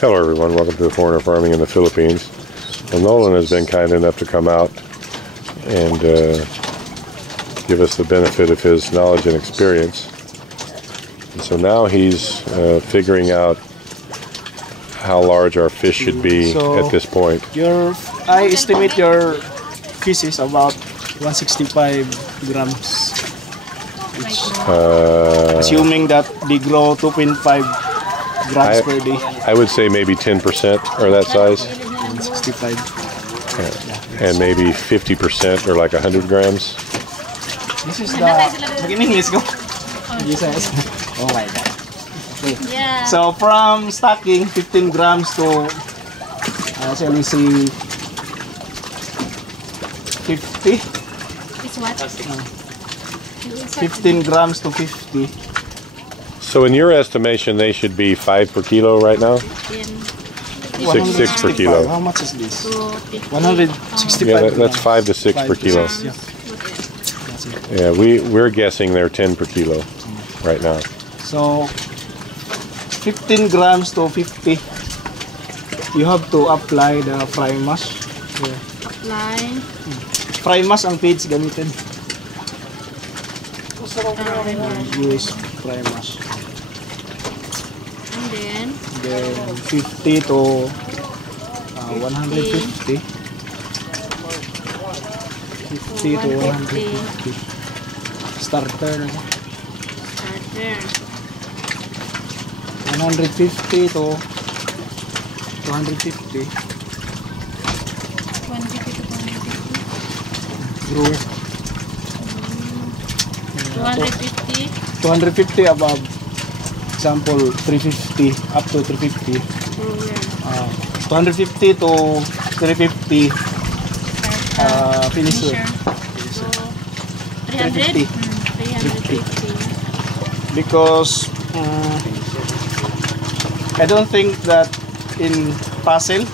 Hello everyone, welcome to Foreigner Farming in the Philippines. Well, Nolan has been kind enough to come out and give us the benefit of his knowledge and experience. And so now he's figuring out how large our fish should be at this point. I estimate your fish is about 165 grams each. Assuming that they grow 2.5 grams per day. I would say maybe 10% or that size. 165. And maybe 50% or like 100 grams. This is the beginning. Let's go. Jesus. Oh my God. Okay. Yeah. So from stocking 15 grams to shall we say 50? It's what? 15 grams to 50. So in your estimation, they should be 5 per kilo right now? 6 per kilo. How much is this? 165. Yeah, that's 5 to 6 per kilo. Yeah. Yeah, we're guessing they're 10 per kilo right now. So 15 grams to 50. You have to apply the fry mash. Yeah. Apply. Fry mash ang feeds gamitin. Use fry mash. And Then 50 to 150. 50 to 150. Starter na. starter. 150 to 250. 150 to 250. Grower. 250. 250 above. Example 350 up to 350. Grower. 250 to 350 finisher. So 300? 350. Because I don't think that in Pasil,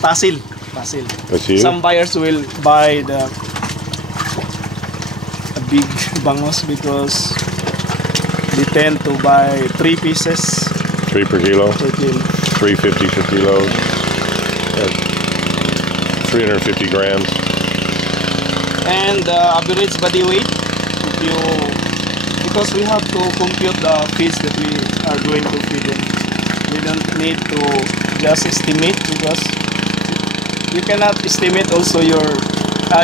That's you? some buyers will buy the big bangos because they tend to buy 3 pieces 3 per kilo? per kilo. 350 per kilo. 350 grams. And the average body weight, because we have to compute the feeds that we are going to feed them. We don't need to just estimate because you cannot estimate also your,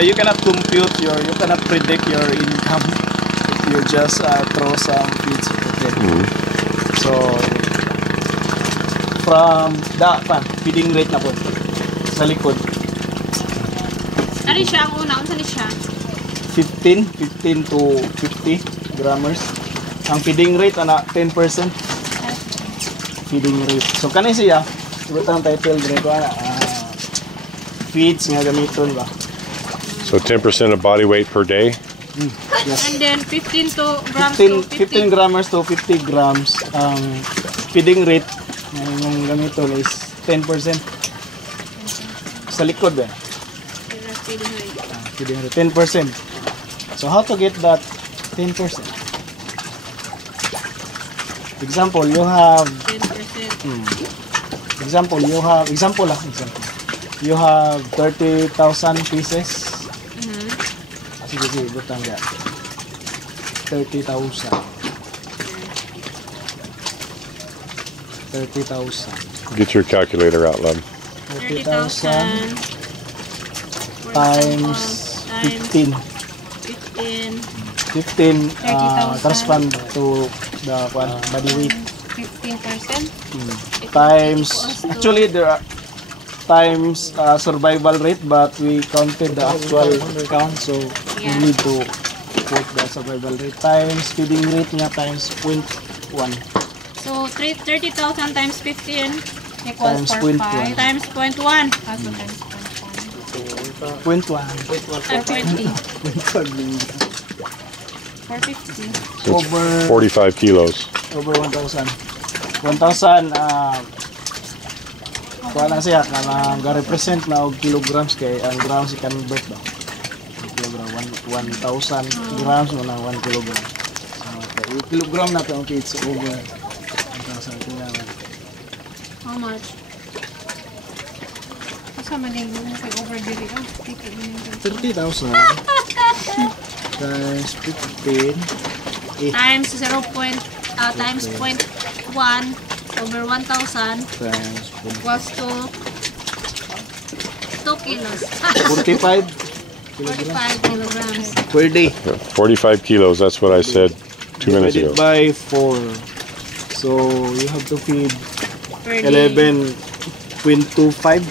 you cannot compute your, you cannot predict your income if you just throw some feeds. Okay. So from the feeding rate na po sa likod. Ano siya ang una? Ano siya? 15 to 50 grammars. Ang feeding rate ana 10%. Feeding rate. So kani siya, ibutang title grade ana feeds nga gamiton ba. So 10% of body weight per day? Yes. And then 15 grams 15 grammars to 50 grams. Ang feeding rate ng gamiton is 10%. Sa likod ba? feeding rate. Feeding rate 10%. So how to get that 10%? Example, you have 10%. example, you have 30,000 pieces. Sige, butang yan. 30,000. 30,000. Get your calculator out, love. 30,000 times 15. 15 correspond to the body weight. 15%. Times, actually there are times survival rate, but we counted the actual count, so we need to put the survival rate times feeding rate niya times 0.1. So 30,000 times 15 equals Times 4.5 0.1. times 0.1. Also times 0.1. 520. 450. So it's Over 45 kilos. over 1,000. 1,000 kuha na siya kanang ga-represent na og kilograms kay ang grams i-convert ba. Kilogram 1,000 grams mo na 1 kilogram. So yung kilogram na to okay, it's over 1,000 kilogram. How much? Kasama din yung over dili. 30,000 times 15 Times 0. Times 0.1 over 1,000 times equals to 2 kilos. 45 45 kilograms. per day. 45 kilos, that's what I said 2 minutes ago. Divided by 4. So you have to feed Per day. 11.25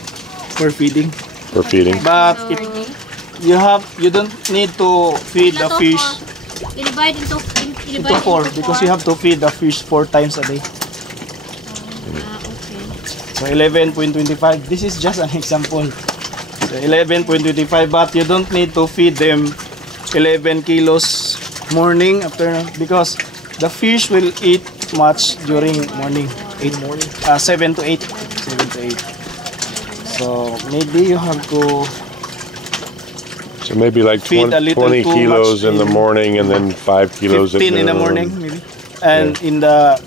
per feeding. For feeding. But you don't need to feed the fish I-divide into into 4 because you have to feed the fish 4 times a day. Okay. So 11.25. This is just an example. So 11.25, but you don't need to feed them 11 kilos morning after because the fish will eat much during morning. 7 to 8. 7 to 8. So maybe you have to So maybe like feed a 20 little too kilos much in the morning and then 5 kilos 15 at in the noon. morning maybe. And in the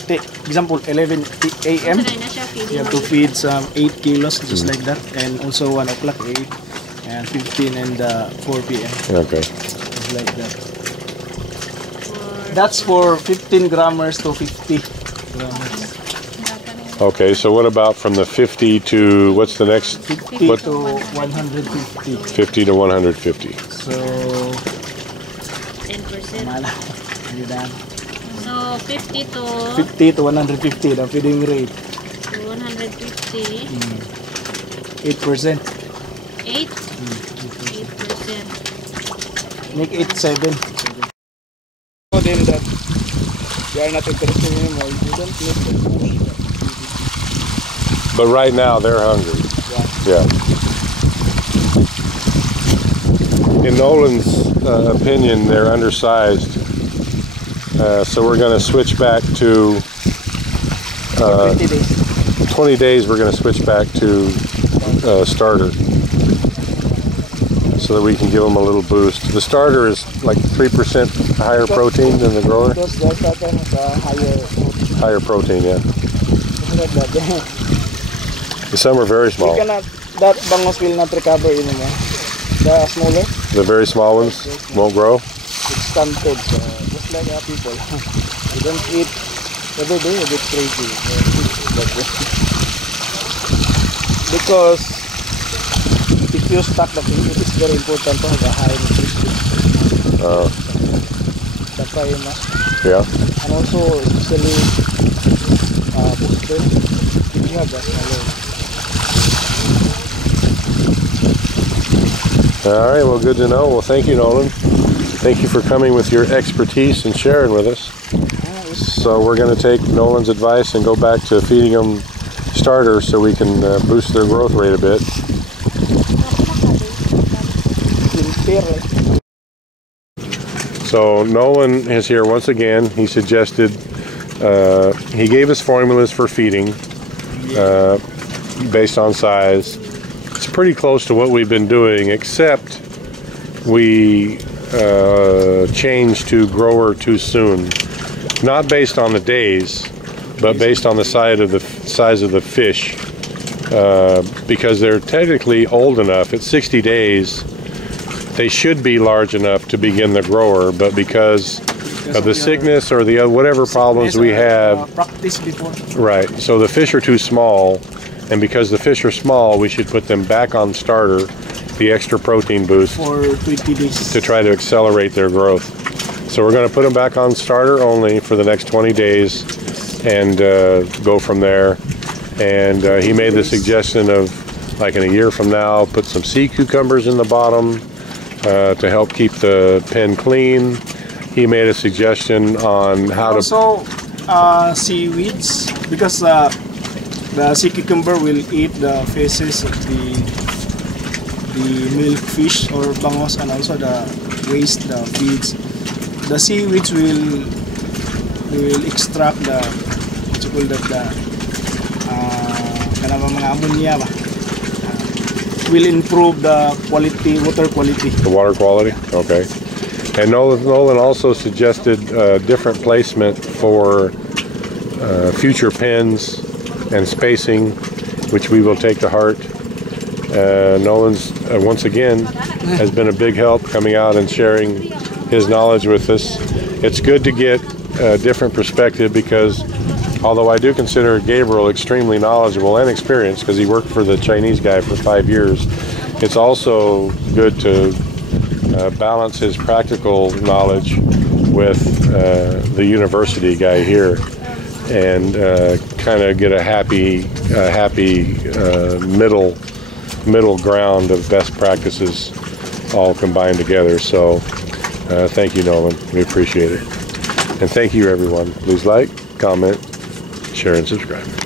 example 11 a.m. Sanay na siya feeding. you have to feed some 8 kilos just like that, and also 1 o'clock 8 and 15 and 4 p.m. Okay. just like that. That's for 15 grammars to 50 grammars. Okay, so what about from the 50 to, what's the next? 50 What? to 150. 50 to 150. So 10%. mala. Hindi daan. So 50 to 50 to 150 the feeding rate. 150. 8%. 8? 8%. Make it 7. So then that you are not interested anymore, you don't need to push. But right now they're hungry. Yeah. In Nolan's opinion, they're undersized. So we're going to switch back to 20 days. 20 days. We're going to switch back to starter, so that we can give them a little boost. The starter is like 3% higher protein than the grower. Because the starter has a higher Higher protein, yeah. like that. Some are very You small. cannot, that bangos will not recover anymore. The smaller, The very small ones won't grow. it's stunted. Just like people. You don't eat every day, you get crazy. Like that. Because if you stock the fish, it is very important to have a high nutrition. The prima. Yeah. And also, especially booster, if you have the smaller. All right, well, good to know. Well, thank you, Nolan. Thank you for coming with your expertise and sharing with us. So we're going to take Nolan's advice and go back to feeding them starters so we can boost their growth rate a bit. So Nolan is here once again. He suggested, he gave us formulas for feeding based on size. It's pretty close to what we've been doing, except we changed to grower too soon. Not based on the days, but based on the size of the fish. Because they're technically old enough, at 60 days, they should be large enough to begin the grower, but because of the sickness or the whatever problems we have, Practice before. right, so the fish are too small, and because the fish are small, we should put them back on starter, the extra protein boost, For 20 days. to try to accelerate their growth. So we're going to put them back on starter only for the next 20 days and go from there. And he made the suggestion of, like in a year from now, put some sea cucumbers in the bottom to help keep the pen clean. He made a suggestion on how to... Also, seaweeds, because the sea cucumber will eat the feces of the milkfish or bangos, and also the waste, the feeds. The seaweeds will extract the, what you call that, the mga ammonia ba? Will improve the quality, water quality. The water quality? Okay. And Nolan also suggested different placement for future pens and spacing, which we will take to heart. Nolan's, once again, has been a big help coming out and sharing his knowledge with us. It's good to get a different perspective because although I do consider Gabriel extremely knowledgeable and experienced because he worked for the Chinese guy for 5 years, it's also good to balance his practical knowledge with the university guy here and kind of get a happy middle ground of best practices all combined together. So thank you, Nolan. We appreciate it. And thank you, everyone. Please like, comment, share, and subscribe.